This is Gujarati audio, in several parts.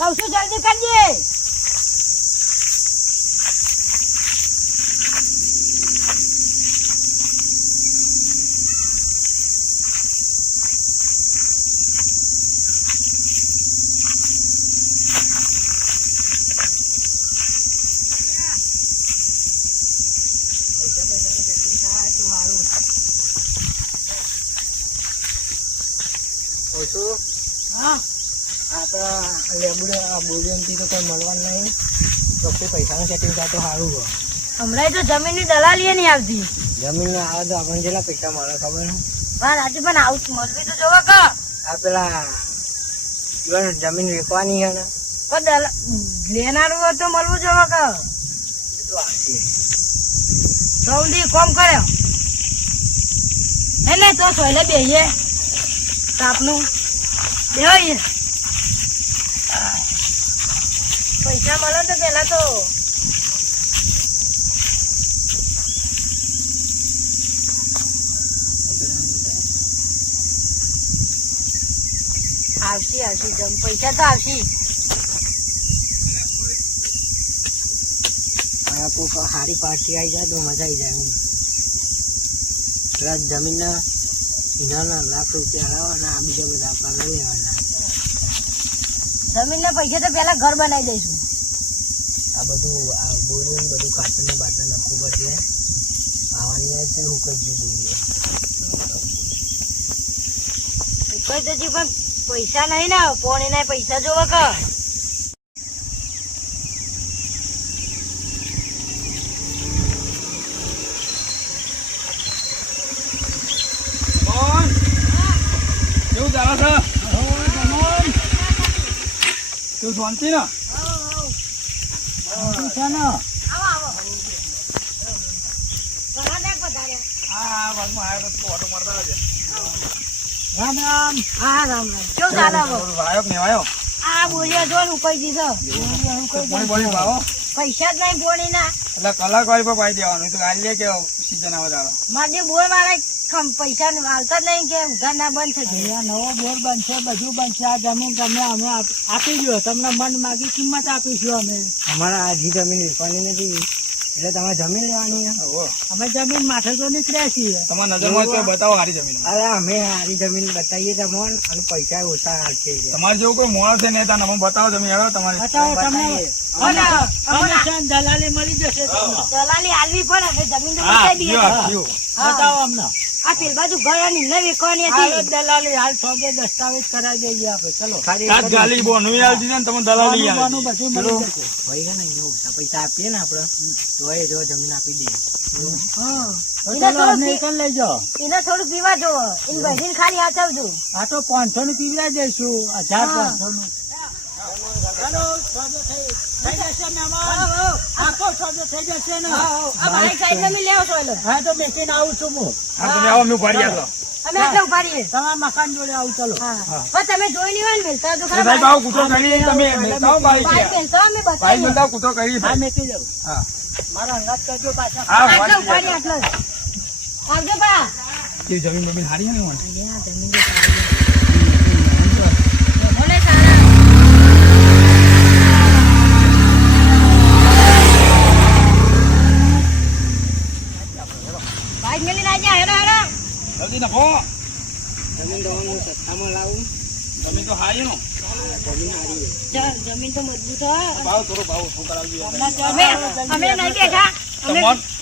કહું છું જલ્દી કરજે. હા આ તો બોલિયનથી તો કોઈ મળવાનું નહીં. ચોખ્ખી પૈસાનું સેટિંગ થાય તો સારું હોય. હમણાં તો જમીનની દલાલી નહીં આવતી. જમીન આવે તો આપણને જેટલા પૈસા મળે ખબર ને. હા રાજુ પણ આવું મળવી તો જોવા કા. આ પેલા જમીન વેચવાની છે ને પણ લેનારું હોય તો મળવું જોવા કા. તો આવશે. સૌથી કોમ કર્યો એને તો સોયલે બેહીએ તાપનું બેહીએ. પૈસા મળે તો પેલા તો આવશી આવશી જમ પૈસા તો આવશી. કોઈક સારી પાર્ટી આવી જાય તો મજા આવી જાય. પેલા જમીનના નાના લાખ રૂપિયા લાવવાના, આ બીજા બધા આપણા લઈ લેવાના. જમીન ના પૈસા તો પેલા ઘર બનાવી દઈશું. આ બધું આ બોલ્યું બધું ખાતર ને બાતર નખવું પડશે. આવવાની હોય છે હું કરજો બોલીએ કઈ તો પણ પૈસા નહીં ને પોણી ના પૈસા જોવા કા. કેવું ચાલે છે? કેવું શાંતિ ને? હા બસમાં આવ્યો તો ઓટો મારતા રહેજે. રામ રામ. હા રામ રામ. કેવું ચાલે હવે? વાયો કે નહીં વાયો? આ બોલ્યો જો ને ઉકાઈ દીધો. પોણી બોણી ભાવો પૈસા જ નહીં પોણી ના. એટલે કલાક વાળી પર પાઈ દેવાનું. તો ગાડી લે કે સીઝન આવે તારો. મારે જે બોર વાળા પૈસા હાલતા જ નહીં કે ઉધાર ના બંધ થઈ ગયા. નવો બોર બનશે, બધું બનશે. આ જમીન તમે અમે આપી દો. તમને મન માગી કિંમત આપીશું અમે. અમારા આ જી જમીન વેચવાની નથી એટલે તમારે જમીન લેવાની. અમે જમીન માટે તો નીકળ્યા છીએ. તમારા નજરમાં હોય તો બતાવો હારી જમીન. અરે અમે હારી જમીન બતાવીએ તમને અને પૈસા ઓછા હાલશે. તમારે જેવું કોઈ મોણ છે ને તમે બતાવો જમીન. હવે તમારી દલાલી મળી જશે. દલાલી હાલવી પડે હવે જમીન તો હા, બતાવી દઈએ. જીઓ. બતાવો અમને. આ પેલ બાજુ ઘર અને ન વેચવાની હતી. દલાલી હાલ સોદે દસ્તાવેજ કરાવી દઈએ આપણે. ચલો તાજ ગાલી બોનું યાર દીધા ને તમે દલાલી યાર બધું મળી જશે. ભાઈ ને ઓછા પૈસા આપીએ ને આપડે તો એ જો જમીન આપી દઈએ. લઈ જાઓ. એને થોડું પીવા જોવો. એને બહેરીને ખાલી હાચવજો. આ તો 500 નું પીવડા જઈશું. 1500 નું. આ મારી સાઈડ તમે લેવો છો એટલે. હા તો મેકીને આવું છું હું. હા તમે આવો અમે ઉભા રહ્યા છો. અમે આટલે ઉભા રહીએ. તમારા મકાન જોડે આવું. ચલો. હા પણ તમે જોઈ નહીં હોય ને મેલતા તો એ ખરા. ભાઈ ભાવ કૂતો કરી તમે મેલતા હો ભાઈ ભાઈ કે. મેલતા અમે ભાઈ બતાવીએ. મેલતા કૂતો કરી હા ભાઈ. મેકી જાઉં. હા મારા અંગાત કરજો પાછા. હા આટલે વાત ઉભા રહીએ આટલે. આવજો બા. કેવી જમીન બમીન હારી છે ને મને. અહીંયા જમીન જે સારી છે. મને સારા. ભાઈ મેલી ના જા હેડો હેડો. જલ્દી નખો. જમીન તો હું સસ્તામાં લાવું. જમીન તો હારી નો. જમીન હારી છે. ચાલ જમીન તો મજબૂત હોય. ભાવ થોડો ભાવ શું કરાવજો. અમે અમે નહીં બેઠા. અમે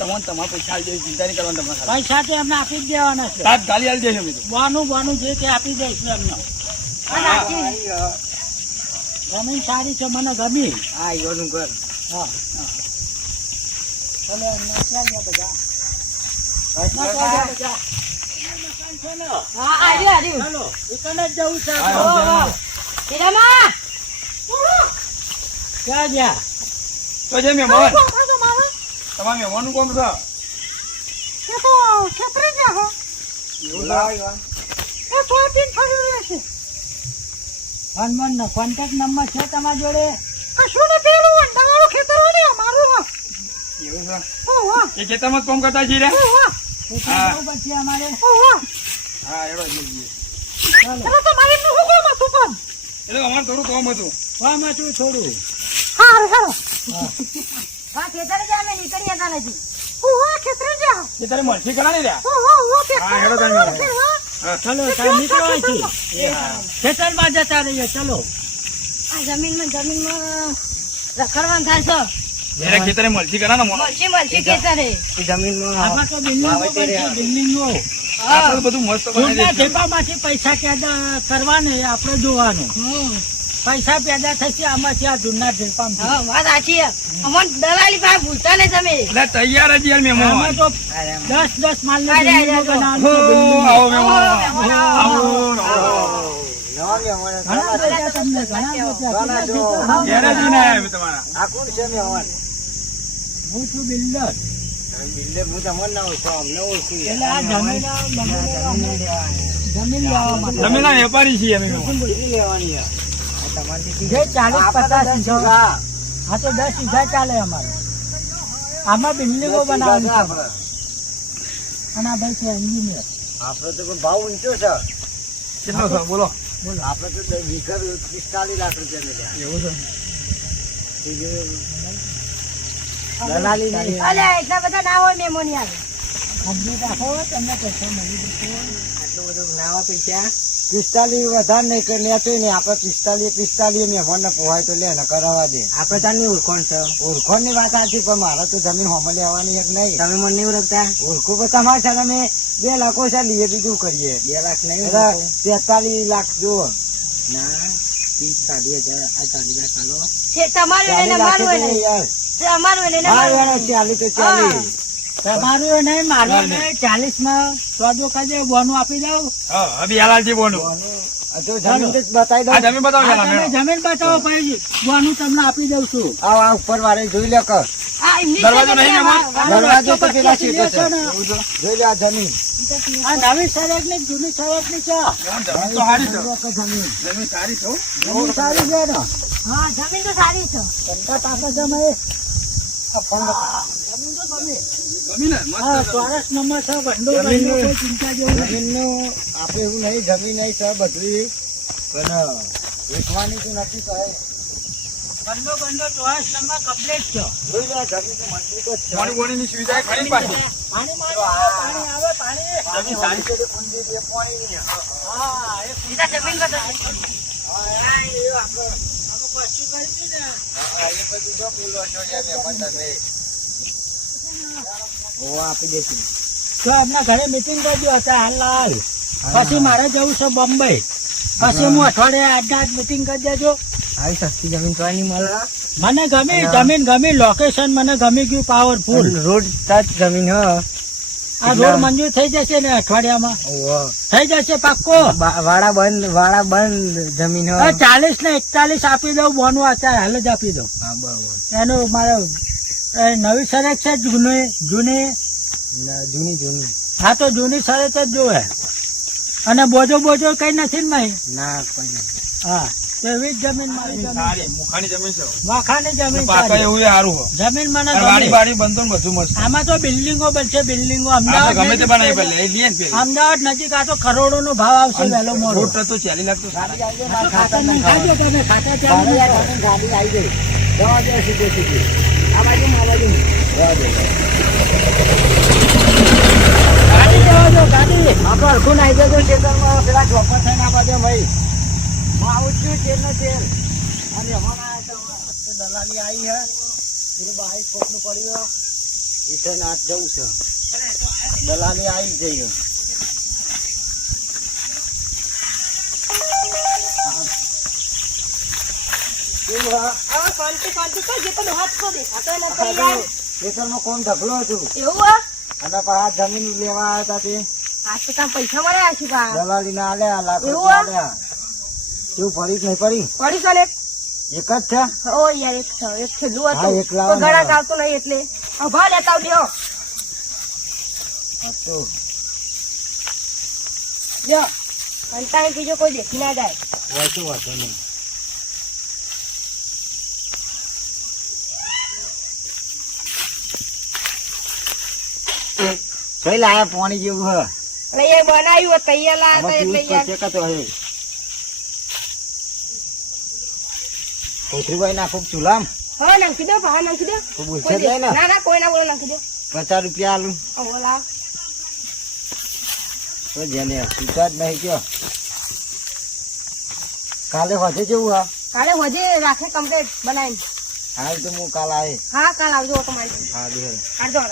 તમારા પૈસા આવી જાય ચિંતા નહીં કરવાની તમારે. પૈસા તો એમને આપી જ દેવાના છે. તાજ ગાલી આવી જાય અમે તો. બોનું જે તે આપી દઈશું એમને. જમીન સારી છે, મને ગમી. હા ઈવાનું ઘર. હા ચલો એમને ક્યાં ગયા બધા? હા આવ્યું આવ્યું. ચલો દુકાને જ જવું છે. હીરામા. ક્યાં ગયા? તો જે મહેમાન તમારા મહેમાનનું કોમ છે. એવું છે. હનુમાન નો કોન્ટેક્ટ નંબર છે તમારા જોડે? એવું છે. એ ખેતરમાં જ કોમ કરતા છીએ રે. હા. પછી અમારે હા એડો જઈએ. ચાલો. એટલે અમારે થોડું કામ હતું. વામાં તું થોડું હા ખેતરે જા અમે નીકળી જતા નથી એ તારે મળશે ખરા ને લ્યા? હા, હેડો તમે. હા. ચલો સાહેબ નીકળો અહીંથી. ખેતરમાં જતા રહીએ ચલો. આ જમીનમાં રખડવાનું થાય છે એને ખેતરે મળશે ખરા ને મોણો? મળશે ખેતરે આમાં તો બિલ્ડિંગો બનશે, બિલ્ડિંગો. આપણે તો બધું મસ્ત બનાવી જૂના દઈશું. ઢેપામાંથી પૈસા પેદા કરવાને આપણે જોવાનું. પૈસા પેદા થશે આમાંથી આ જૂના ઢેપામાંથી. હા વાત સાચી અમન દલાલી ભાઈ ભૂલતા નહીં તમે એટલે તૈયાર જ યાર આમાં મહેમાન. તો 10 માળની અરે, બિલ્ડિંગો અરે, બનાવવાની હો, છે, બિલ્ડિંગો. આવો મહેમાન. આવો, ઘણા બધા તમને, ઘણા બધા. ઘેરે જઈને આવ્યા અમે તમારા. હું છું બિલ્ડર. એટલે આ જમીન લેવા માટે. જમીનના વેપારી છીએ અમે મહેમાન. જે 40-50 વીઘા. હા તો 10 વીઘા ચાલે અમારે. આમાં બિલ્ડિંગો બનાવવાની છે. અને આ ભાઈ છે એન્જિનિયર. આપડે તો ભાવ ઊંચો છે. કેટલો છે બોલો? આપડે તો વીઘા 45 લાખ રૂપિયા મળ્યા. એવું છે? દલાલી નહીં. અલ્યા એટલા બધા ના હોય મેમોન યાર અરજી રાખો તમને પૈસા મળી જશે. આટલું બધું નાવા પૈસા 45 વધારે નહીં કરી લેતો ને આપડે 45 મહેમાન ને પોહાય તો લે ને કરાવવા દે. આપડે તારની ઓળખોણ છે. ઓળખોણ ની વાત સાચી પણ મારે તો જમીન હોમે લેવાની એક નહીં. તમે મને નહીં ઓળખતા? ઓળખું પણ તમારે છે તમે 2 લાખો છે લઈએ બીજું કરીએ. 2 લાખ નહીં 43 લાખ જુઓ. ના 30 40 હજાર આ 40 લાખ ચાલો. છે તમારું એને 40 મારું લાખ એને યાર. છે અમારું એને હા મારું યાર 40 તો 40. તમારું એ નહીં, મારું નહીં. 40 માં સોદો કરજે, બોનું આપી દઉં. હા, અભી હાલાલજી બોલું. જો જમીન તો બતાવી દો. આ જમીન બતાવો હા, જરા તમે મેડમ. જમીન બતાવો પછી બોનું તમને આપી દઉં છું. આ ઉપર વાળે જોઈ લે કર. આ ઇંગ્લિશ દરવાજો નહીં છે, એમાં? વા- દરવાજો તો પેલા પછી સીધો છે. લેશો ને. જોઈ લે આ જમીન. આ નવી સડક ની જૂની સડક ની છે. જમીન તો સારી છે. જમીન જમીન સારી છે હો. જમીન સારી છે ને. હા જમીન તો સારી છે તંતા પાસે જમાય. જમીન જ મસ્ત હા, છે. ચોરસ નંબર છે, ભંડોળ જમીનનું- ભંડોળ કોઈ ચિંતા જેવું નહીં. જમીનનું આપણે એવું નહીં જમીન નહીં છે બધું પણ વેચવાની તો નથી સાહેબ. ભંડોળ ચોરસ નંબર complete છે. જોઈ લે આ જમીન તો મજબૂત જ છે. પાણી બોણીની સુવિધા ખરી ને પાછી. પાણી આવે, પાણી. જમીન સારી છે. કુંડી બે પાણી નહીં. હા, એ સીધા જમીન પર અમે કશું કરી દીધું ને. હા, એ બધું જો બોલો છો યાર મહેમાન તમે. ઓવા આપી દેશું. તો એમના ઘરે મીટિંગ કરજો હતા હાલ. પછી મારે જવું છે બોમ્બે. પછી હું અઠવાડિયે આજના આજ મીટિંગ કરી દેજો. આવી સસ્તી જમીન તો નહીં મળે. મને ગમી જમીન, ગમી લોકેશન, મને ગમી ગયું પાવરફુલ. રોડ ટચ જમીન હ. આ રોડ મંજૂર થઈ જશે ને અઠવાડિયામાં? ઓવા. થઈ જશે પાક્કો. વાડા બંધ જમીન હ. 40 ને 41 આપી દઉં, બોનું અત્યારે હાલ જ આપી દઉં. હા બરોબર. એનું મારે નવી શરત છે, જૂની જૂની. જૂની. હા તો જૂની શરત જ જોવે. અને બોજો કઈ નથી ને ભાઈ. ના કોઈ નહીં. હા તો એવી જ જમીન મારી જમીન સારી છે. મુખાની જમીન છે. વાખાની જમીન પાકા સારી. એવું સારું છે. જમીન મને અને વાડી ગમી. બાડી બંધો ને બધું મસ્ત. આમાં તો બિલ્ડિંગો બનશે, બિલ્ડિંગો. આપણે ગમે તે બનાવી અમદાવાદ પેલા લઈએ ને પેલી. અમદાવાદ નજીક આ તો કરોડો નો ભાવ આવશે વહેલો મોડો. ફૂટ તો 40 લાખ તો સારા. ખાતા નહીં ખાજો તમે, ખાતા ત્યાં નહીં ખાઓ. ગાડી આવી ગઈ. જવા દે સીધી. આ બાજુ. ગાડી જવા દો, ગાડી. આપણે હરખું નાઈ દેજો ખેતરમાં પેલા ચોપર થઈને આ બાજુ ભાઈ. હું આવું જ છું તેલ ને તેલ. અને હમણાં આ તો દલાલી આવી હે. પેલું બાઈક કોકનું પડ્યું. ઈથે નાચ જવું છે. દલાલી આવી જ જઈએ. કેવું હા? હવે શાંતિ કરજે પણ હાથ ખો દેખાતો નથી યાર ખેતરમાં કોણ ઢગલો હતું એવું હા અને પાછા જમીન લેવા આવ્યા હતા તે આ તો કામ પૈસા મળ્યા છે બા દલાલી ના આલ્યા લાખ એવું રૂપિયા આ? આલ્યા. કેવું પડી કે નહીં પડી? પડી ચાલે એક જ છે. ઓ યાર એક છેલ્લું હા, હતું એક લાવો તો ઘણા ને. આવતું નહીં એટલે ભાવ લેતા આવજો હા તો જો કંટાળી બીજો કોઈ દેખી ના જાય વાંચો વાંચો નહીં. કઈ લાયા પાણી જેવું હ એટલે એ બનાવ્યું તૈયાર લાયા આમાં હતા પીવું એટલે જ યાર પડશે કાં તો હવે. કોથરીભાઈ નાખો ચૂલામ હા નાખી દો હા નાખી દો તો બોલશે જ નહીં ને ના ના કોઈ ના બોલો નાખી દો 50 રૂપિયા આલું ઓલા તો જેને સુતા જ નહીં કયો કાલે વધે જેવું હા કાલે વધે રાખે કમ્પ્લીટ બનાવીને હાલ તો હું કાલ આવે હા કાલ આવજો તમારી હા બેન કાઢજો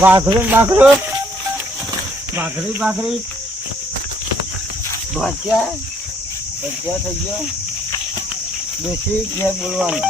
ભાખરી ભાખરી ભાખરી ભાખરી ભજીયા ભજીયા થઈ ગયો બેસી ઘેર બોલવાનું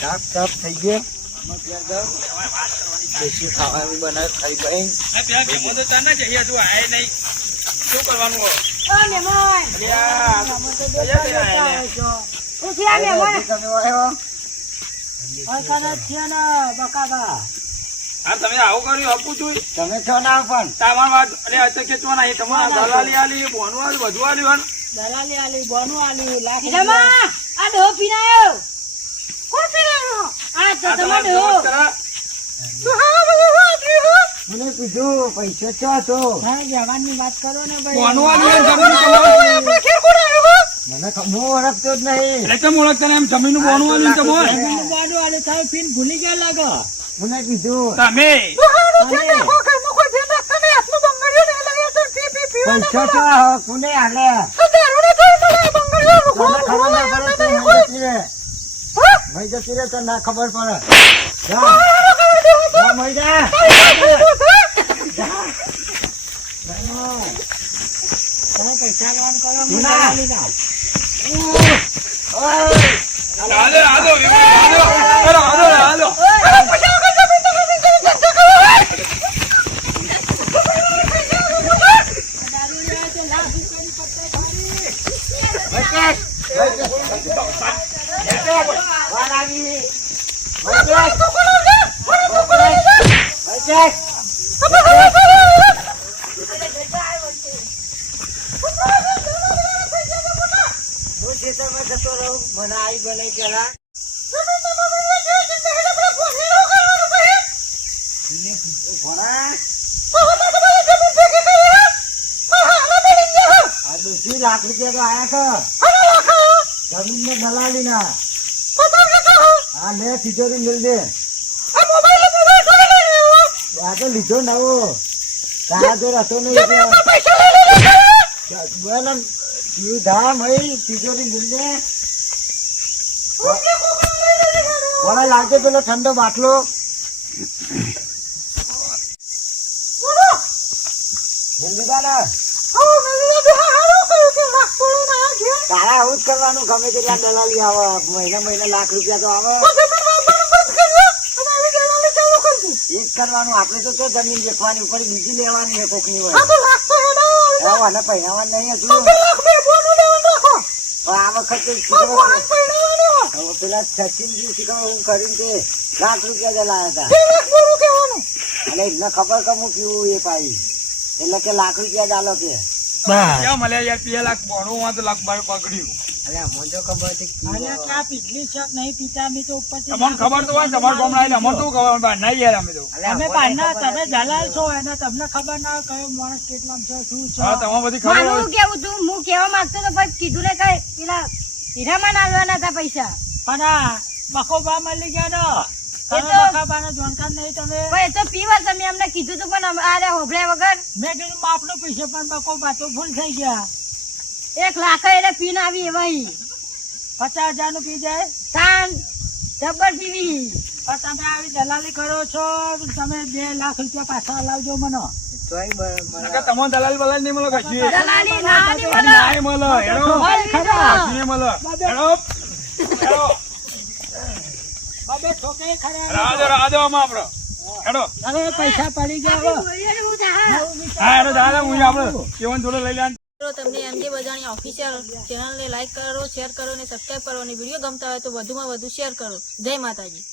કાપ કાપ થઈ ગયો બેસી ખાવાનું બનાવે ખાઈ ભાઈ પેલા ગેમો તો ચાર ના જઈએ હજુ આય નહીં શું કરવાનું હો? ઓ મેમોન અલ્યા, હું તમે થયા મેમોન આવ્યો આ તમે આવું કર્યું આપું છું તમે છો ના પણ તમાર વાત અરે અત્યારે ખેંચવા નહીં તમારા દલાલી આલી બોનું આલી બધું આલ્યું દલાલી આલી બોનું આલી લાખ હીરામાં આ ડો પીનાયો કોણ પીનાયો આ તો તમારો ડો મને કીધું પૈસા ચો તો હા જવાની વાત કરો ને ભાઈ બોનું આલ્યું મને હું ઓળખતો જ નહીં એટલે તમે ઓળખતા નહીં એમ જમીનનું બોનું આલ્યું તમે જમીનનું બોનું આલ્યું તમે પીને ભૂલી ગયા લાગો મને કીધું તમે પૈસા તો કોને હાલે તને ખબર ના પડે તું મહી જતી રે તને ના ખબર પડે જા મહી જા તમે પૈસા લોન કરો તું ના. દલાલી ના હાલો હાલો હાલો હાલો હાલો મને આવી બને પેલા આ 2 લાખ રૂપિયા તો આયા છે જમીન ને દલાલી ના હા લે સીધો તો મિલ દે આ તો લીધો નવો તારા જો રસો નહીં બોલો ધામ હઈ તિજોરી મિલ દે મને લાગે પેલો ઠંડો બાટલો તારા આવું જ કરવાનું ગમે તેટલા દલાલી આવે મહિને લાખ રૂપિયા તો આવે એ જ કરવાનું આપડે તો જમીન વેચવાની ઉપર બીજી લેવાની છે કોકની હોય અને પહેરાવાનું નહીં હતું આ વખતે પેલા સચિનજી શીખવા હું કરીને તે લાખ રૂપિયા જલાયા હતા અને એમને ખબર કે હું પીવું એ પાઈ એટલે કે લાખ રૂપિયા ચાલો કે ક્યાં મળ્યા યાર 2 લાખ બોનું માં તો લાખ બાર પકડ્યું અને ક્યાં પીટલી શક નહીં પીતા અમે તો ઉપરથી તમને ખબર તો હોય તમારા ગામના એટલે અમને શું ખબર નહીં યાર અમે તો અમે બહારના તમે દલાલ છો એને તમને ખબર ના હોય કયો માણસ કેટલામ છે શું છે હા તમને બધી ખબર હોય હું કેવું તું હું કેવા માંગતો તો પછી કીધું ને કઈ પેલા હીરામાં આલવાના હતા પૈસા પણ આ બખોબા મળી ગયા ને તમે બખાબાનો જાણકાર નહીં તમે ભાઈ તો પીવા તમે અમને કીધું તું પણ આરે હોભળ્યા વગર મેં કીધું માપનો પૈસે પણ બખોબા તો ફૂલ થઈ ગયા 1 લાખ એટલે પીને આવી એવાય 50,000 નું પી જાય તાન જબ્બર પીવી પણ તમે આવી દલાલી કરો છો તમે 2 લાખ રૂપિયા પાછા લાવજો મને નકર તમને દલાલી બલાલી નહીં મળે કશું દલાલી ના ની અને નાય મળે હેડો ખરા. કશું નહીં મળે હેડો હેડો બાબે છોકરી ખરા રાજો આમાં આપણો હેડો હવે પૈસા પડી ગયા હો. હા હેડો દાદા હું આપણે કેવન જોડે લઈ લે તમને એમજે બજાણી ઓફિશિયલ ચેનલને લાઈક કરો, શેર કરો અને સબસ્ક્રાઇબ કરો અને વિડીયો ગમતા હોય તો વધુમાં વધુ શેર કરો. જય માતાજી.